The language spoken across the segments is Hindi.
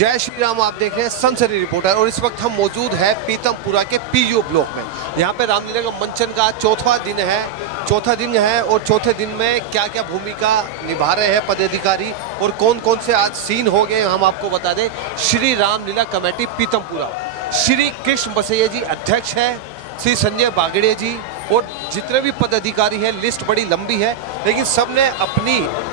जय श्री राम। आप देख रहे हैं सनसनी रिपोर्टर और इस वक्त हम मौजूद है पीतमपुरा के पीयू ब्लॉक में। यहाँ पे रामलीला का मंचन का चौथा दिन है और चौथे दिन में क्या क्या भूमिका निभा रहे हैं पदाधिकारी और कौन कौन से आज सीन हो गए हम आपको बता दें। श्री रामलीला कमेटी पीतमपुरा, श्री कृष्ण बसैया जी अध्यक्ष है, श्री संजय बागड़िया जी और जितने भी पदाधिकारी हैं, लिस्ट बड़ी लंबी है, लेकिन सब ने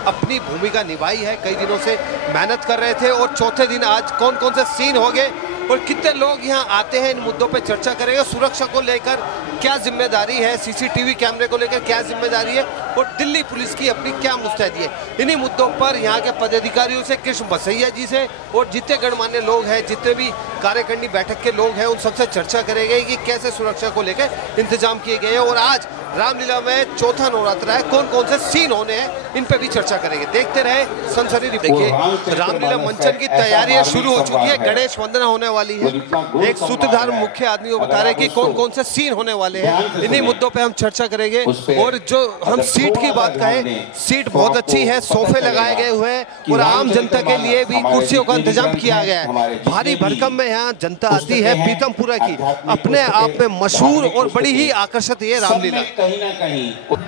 अपनी भूमिका निभाई है। कई दिनों से मेहनत कर रहे थे और चौथे दिन आज कौन कौन से सीन हो गए और कितने लोग यहाँ आते हैं, इन मुद्दों पे चर्चा करेंगे। सुरक्षा को लेकर क्या जिम्मेदारी है, सीसीटीवी कैमरे को लेकर क्या जिम्मेदारी है और दिल्ली पुलिस की अपनी क्या मुस्तैदी है, इन्हीं मुद्दों पर यहाँ के पदाधिकारियों से, कृष्ण बसैया जी से और जितने गणमान्य लोग हैं, जितने भी कार्यकारिणी बैठक के लोग हैं, उन सबसे चर्चा करेंगे कि कैसे सुरक्षा को लेकर इंतजाम किए गए हैं। और आज रामलीला में चौथा नवरात्र है, कौन कौन से सीन होने हैं इन पे भी चर्चा करेंगे। देखते रहे सनसनी। देखिए रामलीला मंचन की तैयारियां शुरू हो चुकी है, गणेश वंदना होने वाली है। एक सूत्रधार मुख्य आदमी वो बता रहे हैं कि कौन कौन से सीन होने वाले हैं, इन्हीं मुद्दों पे हम चर्चा करेंगे। और जो हम सीट की बात कहें, सीट बहुत अच्छी है, सोफे लगाए गए हुए हैं और आम जनता के लिए भी कुर्सियों का इंतजाम किया गया है। भारी भरकम में यहाँ जनता आती है। पीतमपुरा की अपने आप में मशहूर और बड़ी ही आकर्षक ये रामलीला। कहीं ना कहीं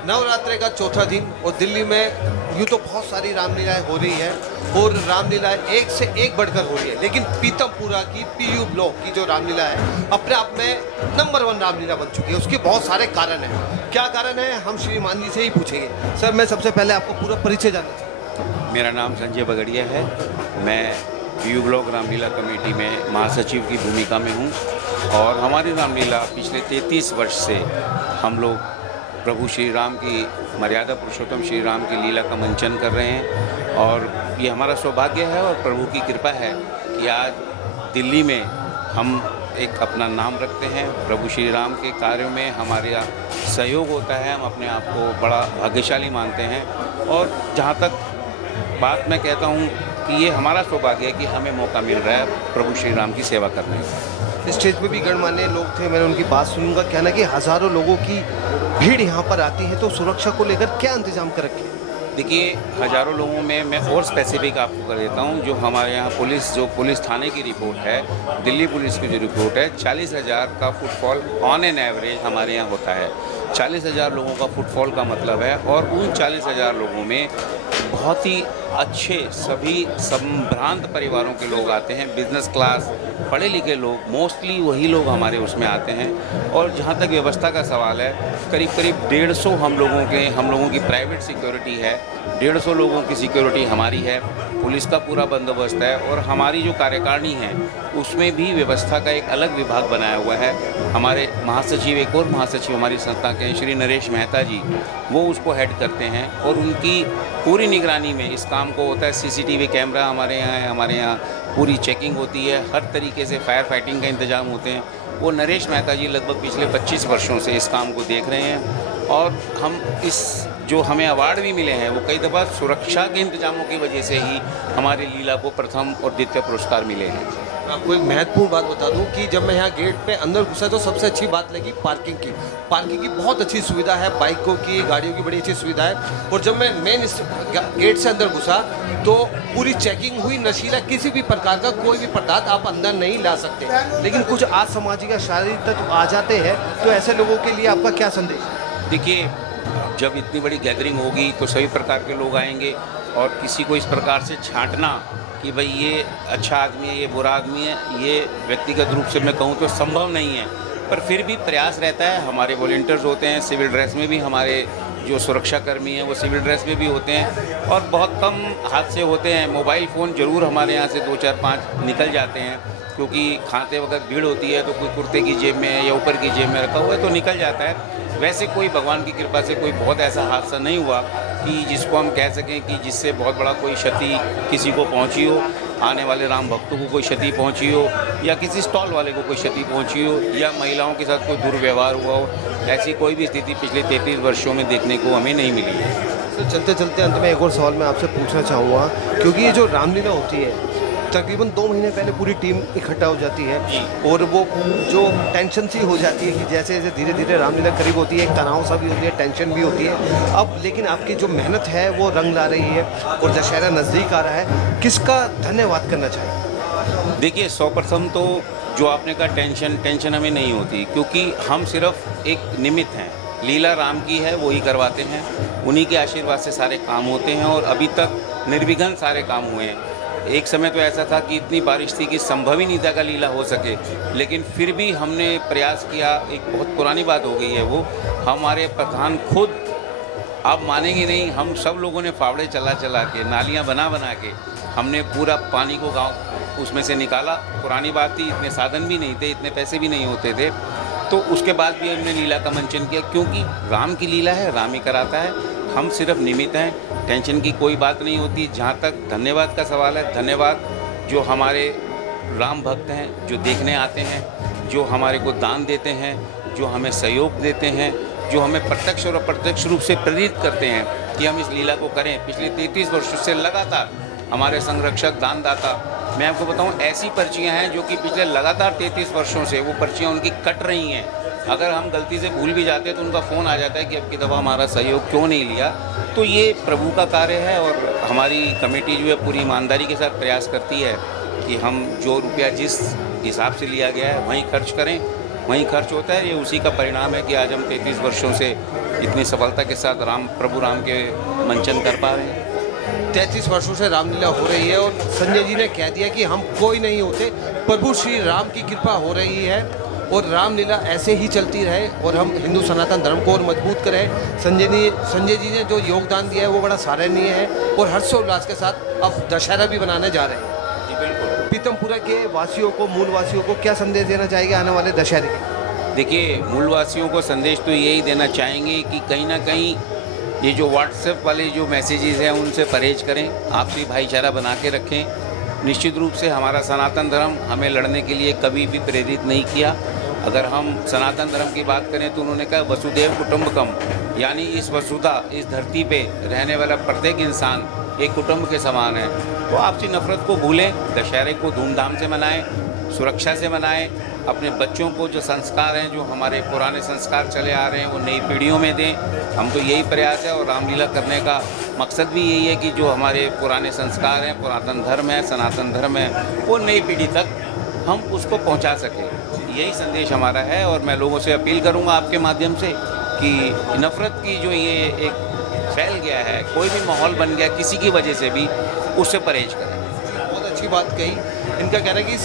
नवरात्रे का चौथा दिन और दिल्ली में यूँ तो बहुत सारी रामलीलाएं हो रही है और रामलीला एक से एक बढ़कर हो रही है, लेकिन पीतमपुरा की पीयू ब्लॉक की जो रामलीला है अपने आप में नंबर 1 रामलीला बन चुकी है। उसके बहुत सारे कारण हैं। क्या कारण है हम श्रीमान जी से ही पूछेंगे। सर, मैं सबसे पहले आपको पूरा परिचय जानना चाहता हूँ। मेरा नाम संजय बगड़िया है। मैं पीयू ब्लॉक रामलीला कमेटी में महासचिव की भूमिका में हूँ और हमारी रामलीला पिछले 33 वर्ष से हम लोग प्रभु श्री राम की, मर्यादा पुरुषोत्तम श्री राम की लीला का मंचन कर रहे हैं। और ये हमारा सौभाग्य है और प्रभु की कृपा है कि आज दिल्ली में हम एक अपना नाम रखते हैं। प्रभु श्री राम के कार्यों में हमारे यहाँ सहयोग होता है, हम अपने आप को बड़ा भाग्यशाली मानते हैं। और जहाँ तक बात मैं कहता हूँ कि ये हमारा सौभाग्य है कि हमें मौका मिल रहा है प्रभु श्री राम की सेवा करने का। स्टेज पे भी गणमान्य लोग थे, मैंने उनकी बात सुनूंगा। कहना कि हज़ारों लोगों की भीड़ यहाँ पर आती है, तो सुरक्षा को लेकर क्या इंतजाम कर रखे? देखिए, हज़ारों लोगों में मैं और स्पेसिफिक आपको कर देता हूँ। जो हमारे यहाँ पुलिस थाने की रिपोर्ट है, दिल्ली पुलिस की जो रिपोर्ट है, 40,000 का फुटफॉल ऑन एन एवरेज हमारे यहाँ होता है। 40,000 लोगों का फुटफॉल का मतलब है और उन 40,000 लोगों में बहुत ही अच्छे सभी संभ्रांत परिवारों के लोग आते हैं, बिजनेस क्लास, पढ़े लिखे लोग, मोस्टली वही लोग हमारे उसमें आते हैं। और जहाँ तक व्यवस्था का सवाल है, करीब 150 हम लोगों की प्राइवेट सिक्योरिटी है, 150 लोगों की सिक्योरिटी हमारी है, पुलिस का पूरा बंदोबस्त है। और हमारी जो कार्यकारिणी है उसमें भी व्यवस्था का एक अलग विभाग बनाया हुआ है। हमारे महासचिव, एक और महासचिव हमारी संस्था के श्री नरेश मेहता जी, वो उसको हेड करते हैं और उनकी पूरी निगरानी में इस काम को होता है। सीसीटीवी कैमरा हमारे यहाँ है, हमारे यहाँ पूरी चेकिंग होती है, हर तरीके से फायर फाइटिंग का इंतजाम होते हैं। वो नरेश मेहता जी लगभग पिछले 25 वर्षों से इस काम को देख रहे हैं। और हम इस जो हमें अवार्ड भी मिले हैं वो कई दफ़ा सुरक्षा के इंतजामों की वजह से ही हमारी लीला को प्रथम और द्वितीय पुरस्कार मिले हैं। आपको एक महत्वपूर्ण बात बता दूं कि जब मैं यहाँ गेट पे अंदर घुसा तो सबसे अच्छी बात लगी पार्किंग की बहुत अच्छी सुविधा है, बाइकों की, गाड़ियों की बड़ी अच्छी सुविधा है। और जब मैं मेन गेट से अंदर घुसा तो पूरी चेकिंग हुई, नशीला किसी भी प्रकार का कोई भी पदार्थ आप अंदर नहीं ला सकते। लेकिन कुछ असामाजिक या शारीरिक तत्व आ जाते हैं, तो ऐसे लोगों के लिए आपका क्या संदेश? देखिए, जब इतनी बड़ी गैदरिंग होगी तो सभी प्रकार के लोग आएंगे और किसी को इस प्रकार से छांटना कि भाई ये अच्छा आदमी है, ये बुरा आदमी है, ये व्यक्तिगत रूप से मैं कहूँ तो संभव नहीं है। पर फिर भी प्रयास रहता है। हमारे वॉलंटियर्स होते हैं, सिविल ड्रेस में भी हमारे जो सुरक्षाकर्मी हैं वो सिविल ड्रेस में भी होते हैं और बहुत कम हादसे होते हैं। मोबाइल फ़ोन ज़रूर हमारे यहाँ से 2, 4, 5 निकल जाते हैं, क्योंकि खाते वक्त भीड़ होती है तो कोई कुर्ते की जेब में या ऊपर की जेब में रखा हुआ है तो निकल जाता है। वैसे कोई भगवान की कृपा से कोई बहुत ऐसा हादसा नहीं हुआ कि जिसको हम कह सकें कि जिससे बहुत बड़ा कोई क्षति किसी को पहुंची हो, आने वाले राम भक्तों को कोई क्षति पहुंची हो या किसी स्टॉल वाले को कोई क्षति पहुंची हो या महिलाओं के साथ कोई दुर्व्यवहार हुआ हो। ऐसी कोई भी स्थिति पिछले 33 वर्षों में देखने को हमें नहीं मिली है। तो चलते चलते अंत में एक और सवाल मैं आपसे पूछना चाहूँगा, क्योंकि ये जो रामलीला होती है तकरीबन 2 महीने पहले पूरी टीम इकट्ठा हो जाती है और वो जो टेंशन सी हो जाती है कि जैसे जैसे धीरे धीरे रामलीला करीब होती है, एक तनाव सा भी होती है, टेंशन भी होती है। अब लेकिन आपकी जो मेहनत है वो रंग ला रही है और दशहरा नज़दीक आ रहा है, किसका धन्यवाद करना चाहिए? देखिए, 100% तो जो आपने कहा टेंशन हमें नहीं होती, क्योंकि हम सिर्फ एक निमित्त हैं। लीला राम की है, वो ही करवाते हैं, उन्हीं के आशीर्वाद से सारे काम होते हैं और अभी तक निर्विघ्न सारे काम हुए हैं। एक समय तो ऐसा था कि इतनी बारिश थी कि संभव ही नहीं था कि लीला हो सके, लेकिन फिर भी हमने प्रयास किया। एक बहुत पुरानी बात हो गई है वो, हमारे प्रधान खुद, आप मानेंगे नहीं, हम सब लोगों ने फावड़े चला के, नालियाँ बना के हमने पूरा पानी को गांव उसमें से निकाला। पुरानी बात थी, इतने साधन भी नहीं थे, इतने पैसे भी नहीं होते थे, तो उसके बाद भी हमने लीला का मंचन किया, क्योंकि राम की लीला है, राम ही कराता है, हम सिर्फ निमित्त हैं। टेंशन की कोई बात नहीं होती। जहाँ तक धन्यवाद का सवाल है, धन्यवाद जो हमारे राम भक्त हैं, जो देखने आते हैं, जो हमारे को दान देते हैं, जो हमें सहयोग देते हैं, जो हमें प्रत्यक्ष और अप्रत्यक्ष रूप से प्रेरित करते हैं कि हम इस लीला को करें। पिछले 33 वर्षों से लगातार हमारे संरक्षक, दानदाता, मैं आपको बताऊं, ऐसी पर्चियां हैं जो कि पिछले लगातार 33 वर्षों से वो पर्चियां उनकी कट रही हैं। अगर हम गलती से भूल भी जाते हैं तो उनका फ़ोन आ जाता है कि अब की दफ़ा हमारा सहयोग क्यों नहीं लिया। तो ये प्रभु का कार्य है और हमारी कमेटी जो है पूरी ईमानदारी के साथ प्रयास करती है कि हम जो रुपया जिस हिसाब से लिया गया है वहीं खर्च करें, वहीं खर्च होता है। ये उसी का परिणाम है कि आज हम 33 वर्षों से इतनी सफलता के साथ प्रभु राम के मंचन कर पा रहे हैं। 33 वर्षों से रामलीला हो रही है और संजय जी ने कह दिया कि हम कोई नहीं होते, प्रभु श्री राम की कृपा हो रही है और रामलीला ऐसे ही चलती रहे और हम हिंदू सनातन धर्म को और मजबूत करें। संजय जी ने जो योगदान दिया है वो बड़ा सराहनीय है और हर्षोल्लास के साथ अब दशहरा भी बनाने जा रहे हैं। जी बिल्कुल। पीतमपुरा के वासियों को, मूल वासियों को क्या संदेश देना चाहेंगे आने वाले दशहरे के? देखिए, मूल वासियों को संदेश तो यही देना चाहेंगे कि कहीं ना कहीं ये जो व्हाट्सएप वाले जो मैसेजेस हैं उनसे परहेज करें, आपसी भाईचारा बना के रखें। निश्चित रूप से हमारा सनातन धर्म हमें लड़ने के लिए कभी भी प्रेरित नहीं किया। अगर हम सनातन धर्म की बात करें तो उन्होंने कहा वसुदेव कुटुंबकम, यानी इस वसुधा, इस धरती पे रहने वाला प्रत्येक इंसान एक कुटुंब के समान है। तो आपसी नफरत को भूलें, दशहरे को धूमधाम से मनाएं, सुरक्षा से मनाएं, अपने बच्चों को जो संस्कार हैं, जो हमारे पुराने संस्कार चले आ रहे हैं, वो नई पीढ़ियों में दें। हम तो यही प्रयास है और रामलीला करने का मकसद भी यही है कि जो हमारे पुराने संस्कार हैं, पुरातन धर्म है, सनातन धर्म है, वो नई पीढ़ी तक हम उसको पहुंचा सकें। यही संदेश हमारा है और मैं लोगों से अपील करूंगा आपके माध्यम से कि नफ़रत की जो ये एक फैल गया है, कोई भी माहौल बन गया किसी की वजह से भी, उससे परहेज करें। बहुत अच्छी बात कही। इनका कहना है कि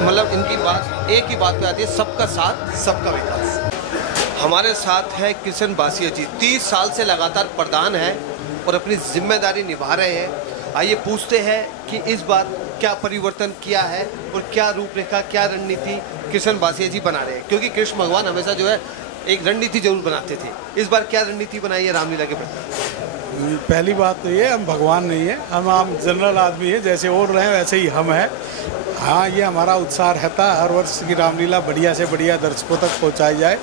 मतलब इनकी बात एक ही बात पे आती है, सबका साथ सबका विकास। हमारे साथ है कृष्ण बासिया जी, 30 साल से लगातार प्रधान हैं और अपनी जिम्मेदारी निभा रहे हैं। आइए पूछते हैं कि इस बार क्या परिवर्तन किया है और क्या रूपरेखा, क्या रणनीति कृष्ण बासिया जी बना रहे हैं, क्योंकि कृष्ण भगवान हमेशा जो है एक रणनीति जरूर बनाते थे। इस बार क्या रणनीति बनाई है रामलीला के प्रति? पहली बात तो ये, हम भगवान नहीं है, हम आम जनरल आदमी है, जैसे और रहे हैं वैसे ही हम हैं। हाँ, ये हमारा उत्साह रहता है हर वर्ष की रामलीला बढ़िया से बढ़िया दर्शकों तक पहुंचाई जाए,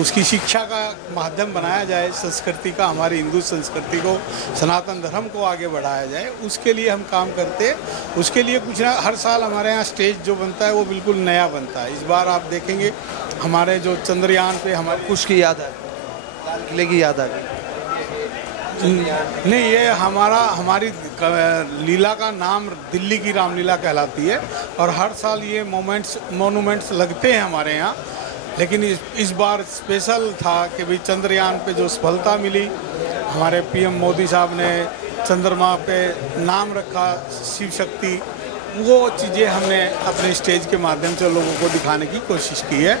उसकी शिक्षा का माध्यम बनाया जाए, संस्कृति का, हमारी हिंदू संस्कृति को, सनातन धर्म को आगे बढ़ाया जाए, उसके लिए हम काम करते हैं। उसके लिए कुछ ना, हर साल हमारे यहाँ स्टेज जो बनता है वो बिल्कुल नया बनता है। इस बार आप देखेंगे हमारे जो चंद्रयान पे हमारे कुछ की याद आ गई, लाल किले की याद आ गई। नहीं, ये हमारी लीला का नाम दिल्ली की रामलीला कहलाती है और हर साल ये मोनूमेंट्स लगते हैं हमारे यहाँ। लेकिन इस बार स्पेशल था कि भाई चंद्रयान पे जो सफलता मिली, हमारे पीएम मोदी साहब ने चंद्रमा पे नाम रखा शिव शक्ति, वो चीज़ें हमने अपने स्टेज के माध्यम से लोगों को दिखाने की कोशिश की है।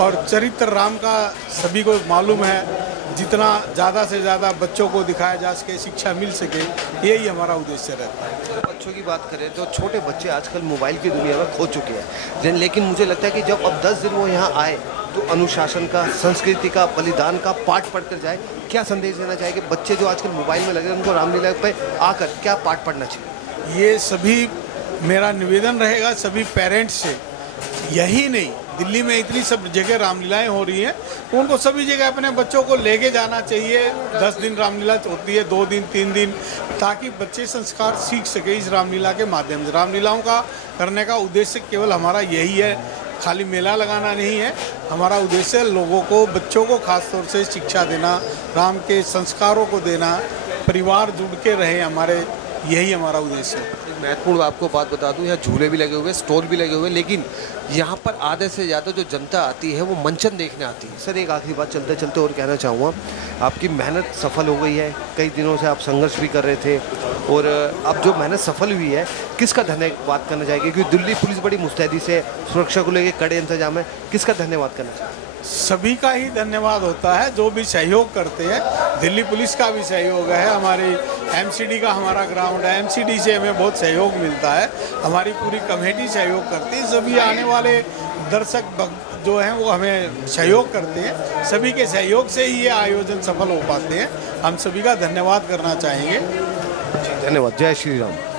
और चरित्र राम का सभी को मालूम है, जितना ज़्यादा से ज़्यादा बच्चों को दिखाया जा सके, शिक्षा मिल सके, यही हमारा उद्देश्य रहता है। बच्चों की बात करें तो छोटे बच्चे आजकल मोबाइल की दुनिया में खो चुके हैं, लेकिन मुझे लगता है कि जब अब 10 दिन वो यहाँ आए तो अनुशासन का, संस्कृति का, बलिदान का पाठ पढ़कर जाए। क्या संदेश देना चाहिए बच्चे जो आजकल मोबाइल में लगे हैं, उनको रामलीला पे आकर क्या पाठ पढ़ना चाहिए? ये सभी मेरा निवेदन रहेगा सभी पेरेंट्स से, यही नहीं, दिल्ली में इतनी सब जगह रामलीलाएं हो रही हैं तो उनको सभी जगह अपने बच्चों को लेके जाना चाहिए। 10 दिन रामलीला होती है, 2 दिन 3 दिन, ताकि बच्चे संस्कार सीख सके इस रामलीला के माध्यम से। रामलीलाओं का करने का उद्देश्य केवल हमारा यही है, खाली मेला लगाना नहीं है। हमारा उद्देश्य लोगों को, बच्चों को खासतौर से शिक्षा देना, राम के संस्कारों को देना, परिवार जुड़ के रहे हमारे, यही हमारा उद्देश्य है। महत्वपूर्ण आपको बात बता दूं, यहाँ झूले भी लगे हुए, स्टॉल भी लगे हुए, लेकिन यहाँ पर आधे से ज़्यादा जो जनता आती है वो मंचन देखने आती है। सर एक आखिरी बात चलते चलते और कहना चाहूँगा, आपकी मेहनत सफल हो गई है, कई दिनों से आप संघर्ष भी कर रहे थे और अब जो मेहनत सफल हुई है, किसका धन्यवाद करना चाहेंगे? क्योंकि दिल्ली पुलिस बड़ी मुस्तैदी से सुरक्षा को लेकर कड़े इंतजाम है, किसका धन्यवाद करना चाहेंगे? सभी का ही धन्यवाद होता है जो भी सहयोग करते हैं। दिल्ली पुलिस का भी सहयोग है, हमारी एमसीडी का हमारा ग्राउंड है, एमसीडी से हमें बहुत सहयोग मिलता है, हमारी पूरी कमेटी सहयोग करती है, सभी आने वाले दर्शक जो हैं वो हमें सहयोग करते हैं। सभी के सहयोग से ही ये आयोजन सफल हो पाते हैं। हम सभी का धन्यवाद करना चाहेंगे। धन्यवाद। जय श्री राम।